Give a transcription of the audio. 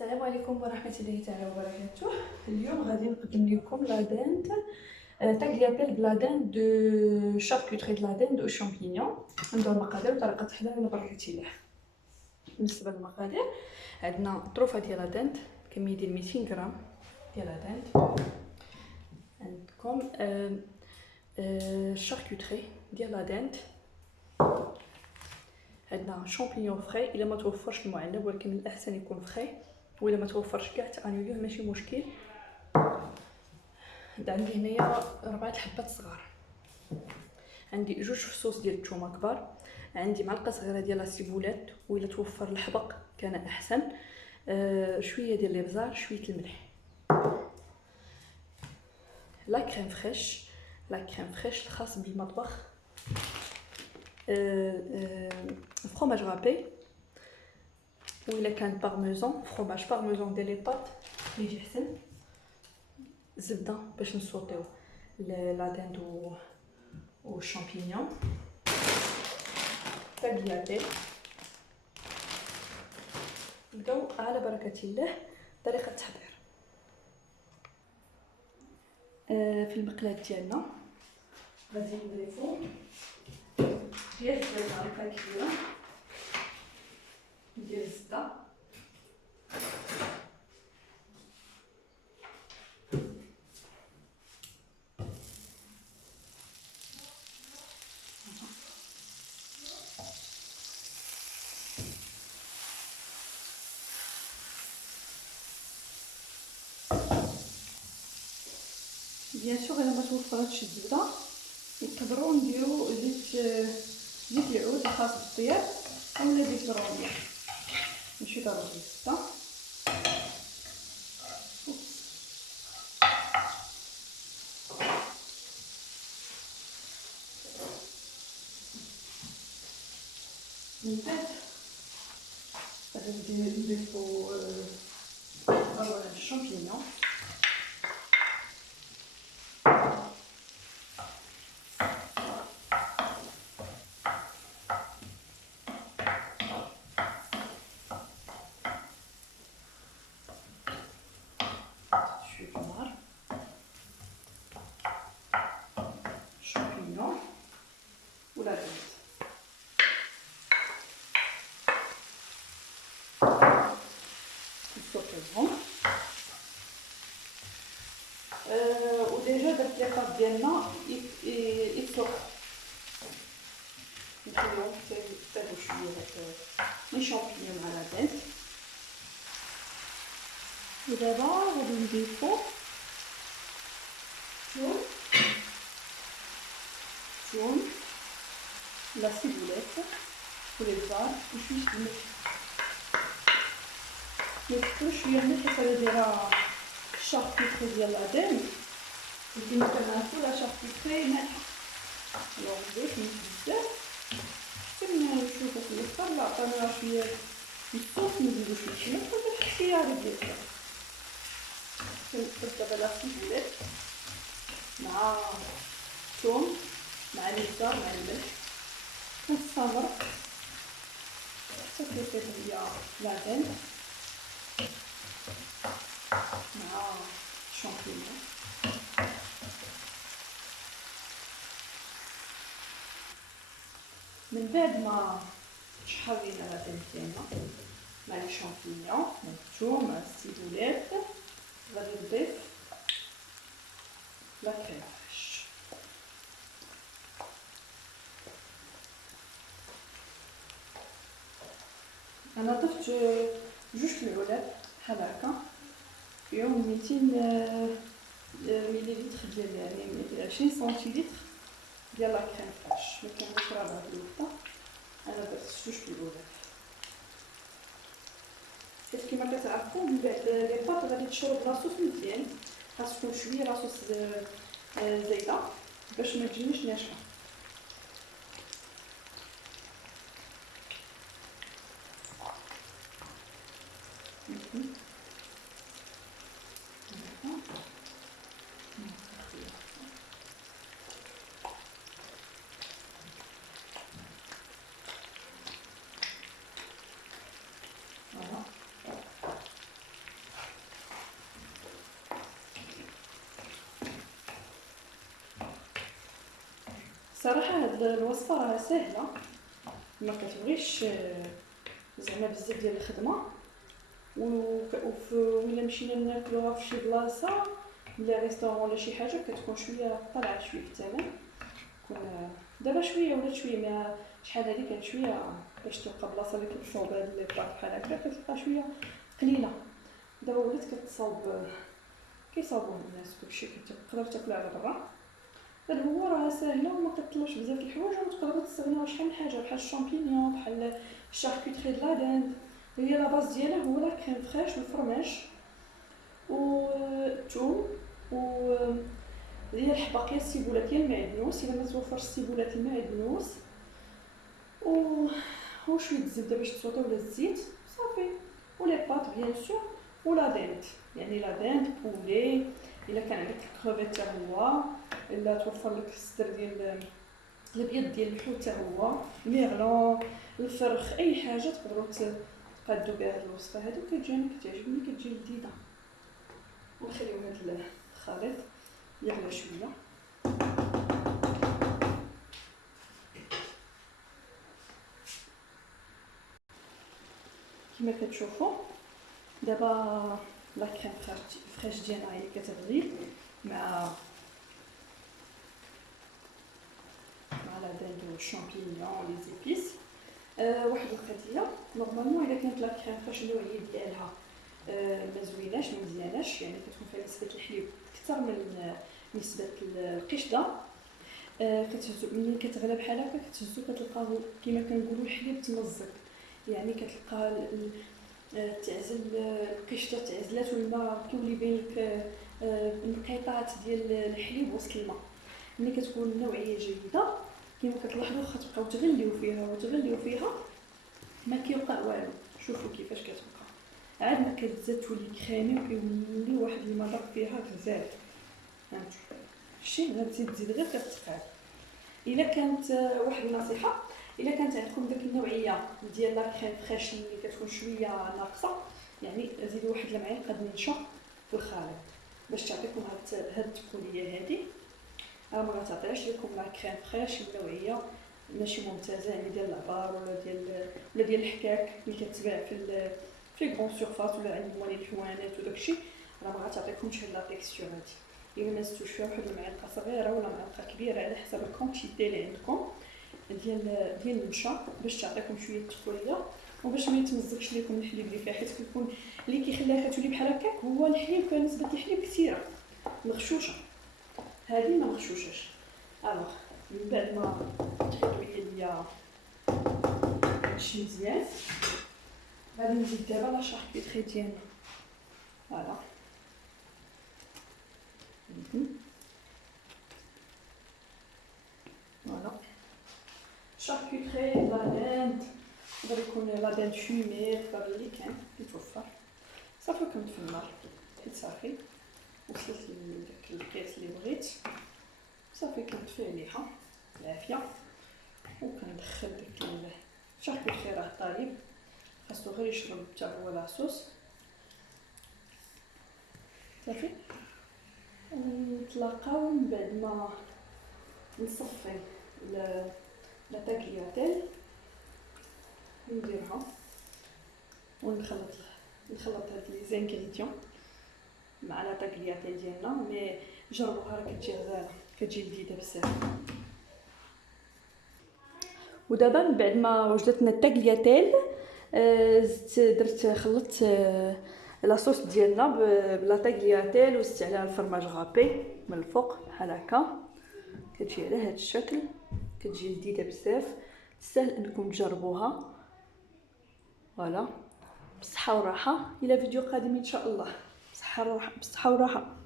السلام عليكم ورحمة الله تعالى وبركاته. اليوم غادي نقدم لكم لا دند تاكليابيل بلا دند دو شاركوتري د لا دند او شامبينيون. نديرو المقادير بطريقة تحضير على بركة الله. بالنسبة للمقادير عندنا طروفة ديال لا دند كمية ديال 200 غرام ديال لا دند. عندكم شاركوتري ديال لا دند. عندنا شامبينيون فري، الا ما توفرش المعلب ولكن من الاحسن يكون فري، وإلا ما توفرش كاع تانيولوه ماشي مشكل. عندي هنايا 4 حبات صغار، عندي 2 فصوص ديال الثومه كبار، عندي معلقه صغيره ديال السيبولات وإلا توفر الحبق كان احسن، شويه ديال الابزار، شويه الملح، لا كريم فريش الخاص بالمطبخ، فروماج رابي، وإلا كان بارميزون فروماج بارميزون ديال لي بات يجي احسن، زبده باش نسوطيو لا دند و الشامبينيون، تاكليابيل. نبداو على بركه الله. طريقه التحضير في المقلاة ديالنا غادي نضيفو ديال الزيت معلقه كبيره ديال الزبده، بيان سور الا ما توفرتش الزبده نقدروا نديروا زيت العود الخاص بالطياب اولا زيت الروميه، ماشي ضروري الزبده. من بعد غادي نضيفو اولا الشامبينيون، شامبينيون ولا دند. نسوطيهم وديجا درت لي باط ديالنا يتسوق، نخليوهم يطيبو شويه هكا لي شامبينيون مع لا دند. ودابا غادي نضيفو الثوم لا سيبولات والابزار وشويه الملح. نكترو شويه الملح حتى دايره الشاركوتري ديال لا دند، وكما كنعرفو لا شاركوتري مالحه، الوغ نضيف بزاف حتى نشوفو في الاخر لا عطانا شويه الصوص، نزيدو شويه الملح ولا الاختياري ديالك. كنضرب دابا لا سيبولات مع الثوم مع الابزار مع الملح، كنستمر حتى كيطيب ليا لا دند مع الشامبينيون. من بعد ما شحال لينا لا دند ديالنا مع الشامبينيون مع الثوم مع السيبولات، غادي نضيف لا كريم فريش. انا ضفت 2 العلب بحال هكا فيهم 200 مليلتر ديال يعني 20 سنتيلتر ديال لا كريم فريش، ما كاينش راه هاد الوقته انا درت 2 العلب. حيت كما كتعرفوا من بعد لي باط غادي تشرب لاصوص مزيان، خاص تكون شويه لاصوص زايده باش ما تجينيش ناشفه. صراحه هاد الوصفه راه سهله، ما كتبغيش زعما بزاف ديال الخدمه، ولا مشينا ناكلوها في شي بلاصه لي ريستورون ولا شي حاجه كتكون شويه طالعه شويه في الثمن. دابا شويه ولات شويه، ما شحال هادي كانت شويه باش تلقى بلاصه اللي كتصاوب هاد لي بلاط بحال هكا كتلقى شويه قليله. دابا ولات كتصاوب كيصاوبوهم الناس كلشي، كتقدر تاكلها على برا. هاد هو راه ساهله وما كطلبش بزاف د الحوايج، وتقدروا تستغناو شحال من حاجه بحال الشامبينيون، بحال الشاركوتري د لا دند. هي لا باز ديالها هو لا كريم فريش والفرماج والثوم و هي الحباقيه السيبولات ديال المعدنوس، الا ما توفرش السيبولات المعدنوس وشويه الزبده باش تصوطي ولا الزيت صافي، ولي بات بيان سور، ولا دنت يعني لا دنت بولي، الا كان عندك كروفيت حتى هو، الا توفر لك الصدر ديال الابيض ديال الحوت حتى هو، ميرلون، الفرخ، اي حاجه تقدروا تقادوا بها هاد الوصفه هادي، وكتجي كتعجبني كتجي لذيذه. ونخليو هاد الخليط يغلى شويه. كما كتشوفوا دابا لا كريم فريش ديالنا هي كتغلي مع لا دند والشامبينيون لي زيبيس. واحد القضيه، نورمالمون الا كانت لا كريم فريش النوعيه ديالها ما زويناش ما مزياناش، يعني كتكون فيها نسبه الحليب اكثر من نسبه القشده، كتهزو ملي كتغلى بحال هكا كتهزو كتلقاه كما كنقولوا الحليب تمزق، يعني كتلقى تعزل القشده تعزلات والماء كيولي بين لك انقطاعات ديال الحليب وسط الماء. ملي كتكون النوعيه جيده كما كتلاحظوا واخا تبقاو تغليو فيها وتغليو فيها ما كيوقع والو. شوفوا كيفاش كتبقى عاد ما كتزاد تولي كريمي وكيولي واحد المذاق فيها بزاف. هانتو شتي غتزيد تزيد غير كتقاد. الا كانت واحد النصيحه، الا كانت عندكم داك النوعيه ديال لا كريم فريش اللي كتكون شويه ناقصه، يعني زيدوا واحد المعلقه د النشا في الخليط باش تعطيكم هاد التكونيه هادي. راه ما غتعطيهاش لكم لا كريم فريش النوعيه ماشي ممتازه، يعني ديال العبار ولا ديال الحكاك اللي كتباع في غون سورفاس ولا عند موالين الحوانات وداكشي، راه ما غتعطيكمش هاد لا تيكستور هادي. الا ما زدتوش فيها واحد المعلقه صغيره ولا معلقه كبيره على حسب الكونتيتي اللي عندكم ديال النشا باش تعطيكم شويه التفوريه وباش ما يتمزقش لكم الحليب اللي فيها، حيت كيكون اللي كيخليها كتولي بحال هكاك هو الحليب، كان نسبه الحليب كثيره مغشوشه، هذه ما مغشوشاش. الوغ من بعد ما تحيدوا ليا هادشي مزيان غادي نزيد دابا لا شاركوتري ديالنا. فوالا فوالا شاركوتري لا دند، يقدر يكون لا دند فومي، يقدر اللي كان يتوفر. صافي كنت في النار حيت صافي وصلت لداك القياس اللي بغيت، صافي كنطفي عليها بالعافيه وكندخل داك الشاركوتري راه طايب خاصو غير يشرب حتى هو لاصوص صافي. ونتلاقاو من بعد ما نصفي لا تاكلياتيل نديرها ونخلط هاد لي زانغريديون مع لا تاكلياتيل ديالنا. مي جربوها راه كتجي غزاله، كتجي لذيذه بزاف. ودابا من بعد ما وجدتنا التاكلياتيل درت خلطت لاصوص ديالنا بلا تاكلياتيل وزدت عليها الفرماج غابي من الفوق بحال هكا، كتجي على هذا الشكل، كتجي لذيذه بزاف، تستاهل انكم تجربوها. فوالا بالصحه والراحه، الى فيديو قادم ان شاء الله. بالصحه والراحه.